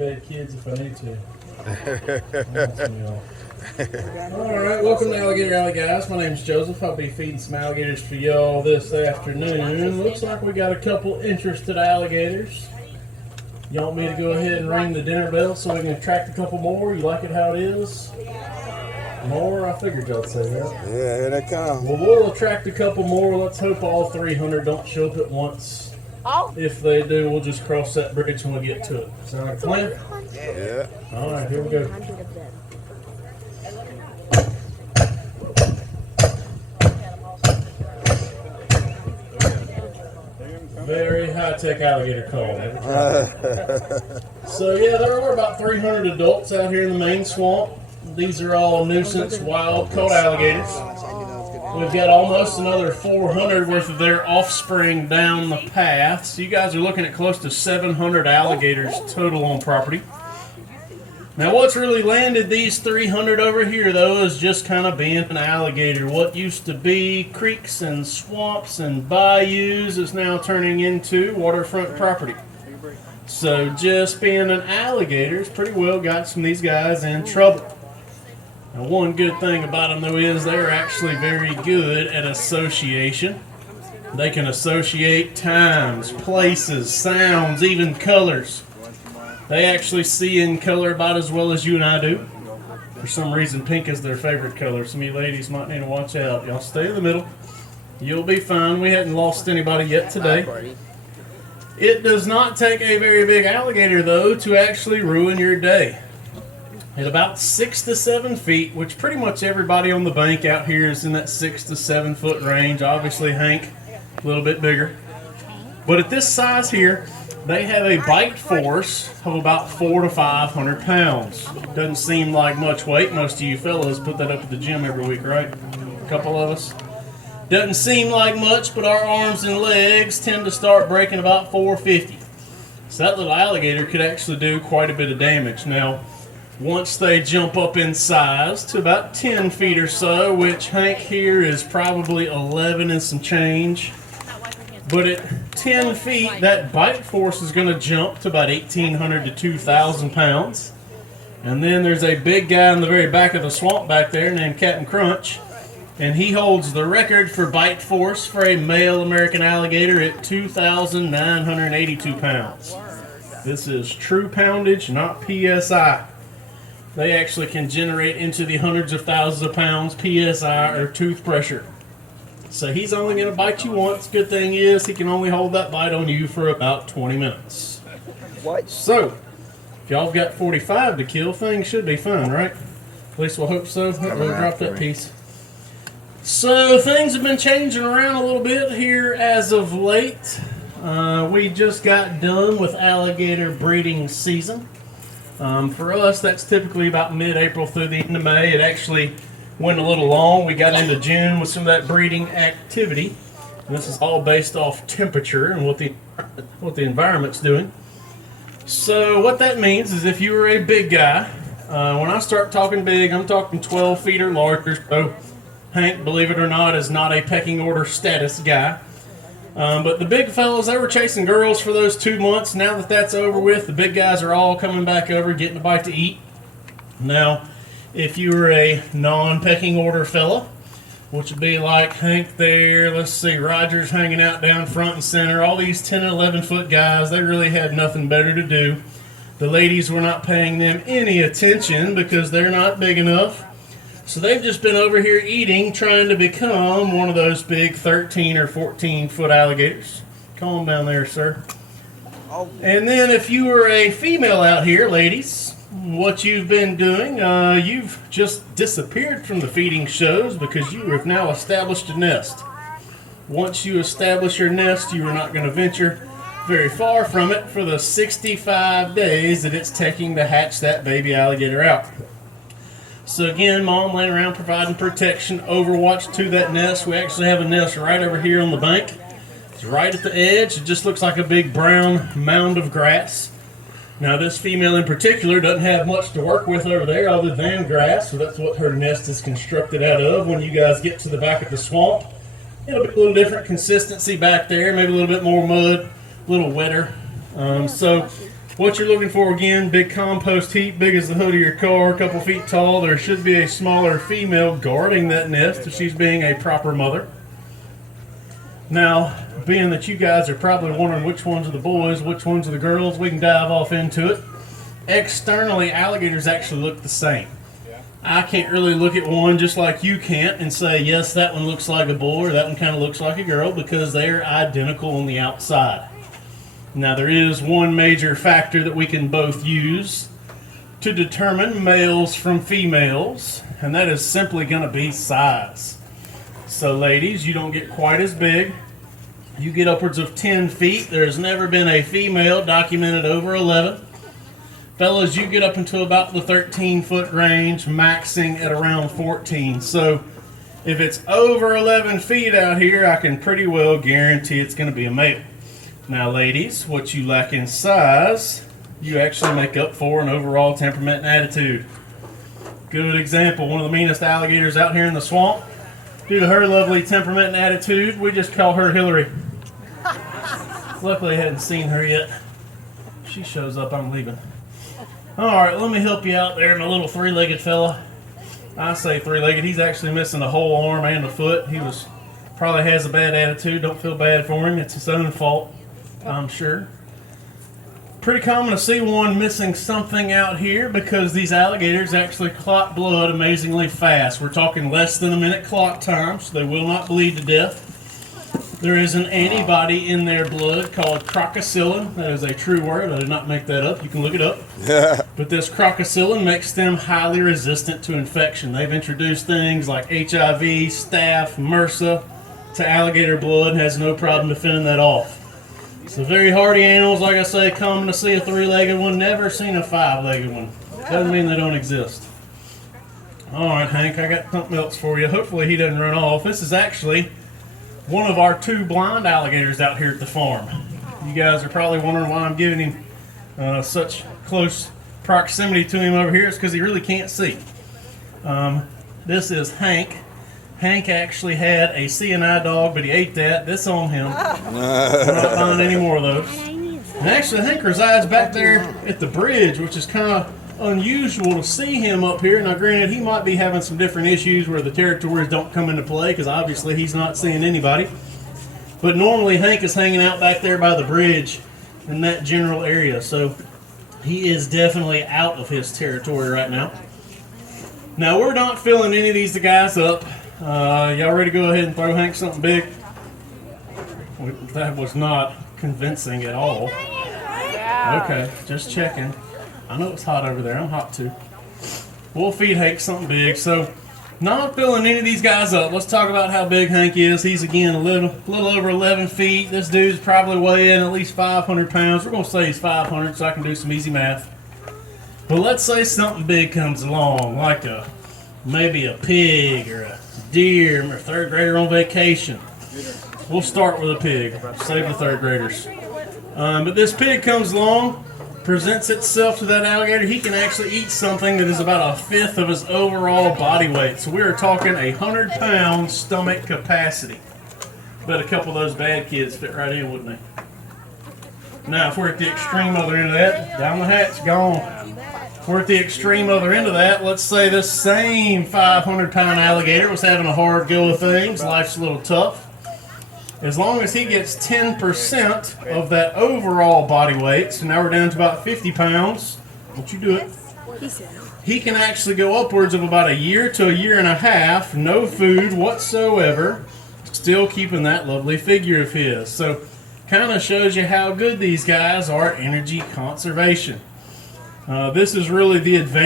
bed kids if I need to. Alright, welcome to Alligator Alley, guys. My name's Joseph. I'll be feeding some alligators for y'all this afternoon. Looks like we got a couple interested alligators. You want me to go ahead and ring the dinner bell so we can attract a couple more? You like it how it is? More? I figured y'all'd say that. Yeah, here they come. Well, we'll attract a couple more. Let's hope all 300 don't show up at once. If they do, we'll just cross that bridge when we get to it. Sound like a plan? Yeah. All right, here we go. Very high-tech alligator call. So yeah, there are about 300 adults out here in the main swamp. These are all nuisance wild-caught alligators. We've got almost another 400 worth of their offspring down the path. So you guys are looking at close to 700 alligators total on property. Now what's really landed these 300 over here though is just kind of being an alligator. What used to be creeks and swamps and bayous is now turning into waterfront property. So just being an alligator's pretty well got some of these guys in trouble. Now one good thing about them though is they're actually very good at association. They can associate times, places, sounds, even colors. They actually see in color about as well as you and I do. For some reason pink is their favorite color. Some of you ladies might need to watch out. Y'all stay in the middle. You'll be fine. We hadn't lost anybody yet today. It does not take a very big alligator though to actually ruin your day. At about 6 to 7 feet, which pretty much everybody on the bank out here is in that 6 to 7 foot range. Obviously Hank, a little bit bigger. But at this size here, they have a bite force of about 400 to 500 pounds. Doesn't seem like much weight. Most of you fellas put that up at the gym every week, right? A couple of us. Doesn't seem like much, but our arms and legs tend to start breaking about 450. So that little alligator could actually do quite a bit of damage. Now, once they jump up in size to about 10 feet or so, which Hank here is probably 11 and some change. But at 10 feet, that bite force is going to jump to about 1,800 to 2,000 pounds. And then there's a big guy in the very back of the swamp back there named Captain Crunch. And he holds the record for bite force for a male American alligator at 2,982 pounds. This is true poundage, not PSI. They actually can generate into the hundreds of thousands of pounds PSI or tooth pressure. So he's only going to bite you once. Good thing is he can only hold that bite on you for about 20 minutes. What? So, if y'all got 45 to kill, things should be fun, right? At least we'll hope so. We'll drop that piece. So things have been changing around a little bit here as of late. We just got done with alligator breeding season. For us, that's typically about mid-April through the end of May. It actually went a little long. We got into June with some of that breeding activity. And this is all based off temperature and what the environment's doing. So what that means is if you were a big guy, when I start talking big, I'm talking 12 feet or larger. So Hank, believe it or not, is not a pecking order status guy. But the big fellas, they were chasing girls for those 2 months. Now that that's over with, the big guys are all coming back over, getting a bite to eat. Now, if you were a non-pecking order fella, which would be like Hank there, let's see, Roger's hanging out down front and center, all these 10 and 11 foot guys, they really had nothing better to do. The ladies were not paying them any attention because they're not big enough. So they've just been over here eating, trying to become one of those big 13 or 14 foot alligators. Calm down there, sir. And then if you were a female out here, ladies, what you've been doing, you've just disappeared from the feeding shows because you have now established a nest. Once you establish your nest, you are not going to venture very far from it for the 65 days that it's taking to hatch that baby alligator out. So again, Mom laying around providing protection, overwatch to that nest. We actually have a nest right over here on the bank. It's right at the edge. It just looks like a big brown mound of grass. Now this female in particular doesn't have much to work with over there other than grass, so that's what her nest is constructed out of. When you guys get to the back of the swamp, it'll be a little different consistency back there, maybe a little bit more mud, a little wetter. So What you're looking for again, big compost heap, big as the hood of your car, a couple feet tall. There should be a smaller female guarding that nest if she's being a proper mother. Now, being that you guys are probably wondering which ones are the boys, which ones are the girls, we can dive off into it. Externally, alligators actually look the same. I can't really look at one just like you can't and say, yes, that one looks like a boy or that one kind of looks like a girl, because they're identical on the outside. Now, there is one major factor that we can both use to determine males from females, and that is simply going to be size. So, ladies, you don't get quite as big. You get upwards of 10 feet. There's never been a female documented over 11. Fellas, you get up into about the 13-foot range, maxing at around 14. So, if it's over 11 feet out here, I can pretty well guarantee it's going to be a male. Now, ladies, what you lack in size, you actually make up for in overall temperament and attitude. Good example, one of the meanest alligators out here in the swamp. Due to her lovely temperament and attitude, we just call her Hillary. Luckily, I hadn't seen her yet. She shows up, I'm leaving. Alright, let me help you out there, my little three-legged fella. I say three-legged, he's actually missing a whole arm and a foot. He probably has a bad attitude, don't feel bad for him, it's his own fault, I'm sure. Pretty common to see one missing something out here because these alligators actually clot blood amazingly fast. We're talking less than a minute clot time, so they will not bleed to death. There is an antibody in their blood called crocosylin. That is a true word. I did not make that up. You can look it up. But this crocosylin makes them highly resistant to infection. They've introduced things like HIV, staph, MRSA to alligator blood and has no problem defending that off. So very hardy animals, like I say, common to see a three-legged one. Never seen a five-legged one. Doesn't mean they don't exist. Alright, Hank, I got something else for you. Hopefully he doesn't run off. This is actually one of our two blind alligators out here at the farm. You guys are probably wondering why I'm giving him such close proximity to him over here. It's because he really can't see. This is Hank. Hank actually had a CNI dog, but he ate that. This on him. I'm not buying any more of those. And actually, Hank resides back there at the bridge, which is kind of unusual to see him up here. Now, granted, he might be having some different issues where the territories don't come into play, because obviously he's not seeing anybody. But normally, Hank is hanging out back there by the bridge in that general area. So he is definitely out of his territory right now. Now, we're not filling any of these guys up. Y'all ready to go ahead and throw Hank something big? That was not convincing at all. Okay, just checking. I know it's hot over there. I'm hot too. We'll feed Hank something big. So, not filling any of these guys up. Let's talk about how big Hank is. He's, again, a little over 11 feet. This dude's probably weighing at least 500 pounds. We're going to say he's 500 so I can do some easy math. But let's say something big comes along, like maybe a pig or a deer or a third grader on vacation. We'll start with a pig. Save the third graders. But this pig comes along, presents itself to that alligator. He can actually eat something that is about a fifth of his overall body weight. So we are talking 100-pound stomach capacity. Bet a couple of those bad kids fit right in, wouldn't they? Now, if we're at the extreme other end of that, down the hatch, gone. If we're at the extreme other end of that, let's say this same 500-pound alligator was having a hard go of things. Life's a little tough. As long as he gets 10% of that overall body weight, so now we're down to about 50 pounds. Don't you do it. He can actually go upwards of about a year to a year and a half, no food whatsoever, still keeping that lovely figure of his. So, kind of shows you how good these guys are at energy conservation. This is really the advantage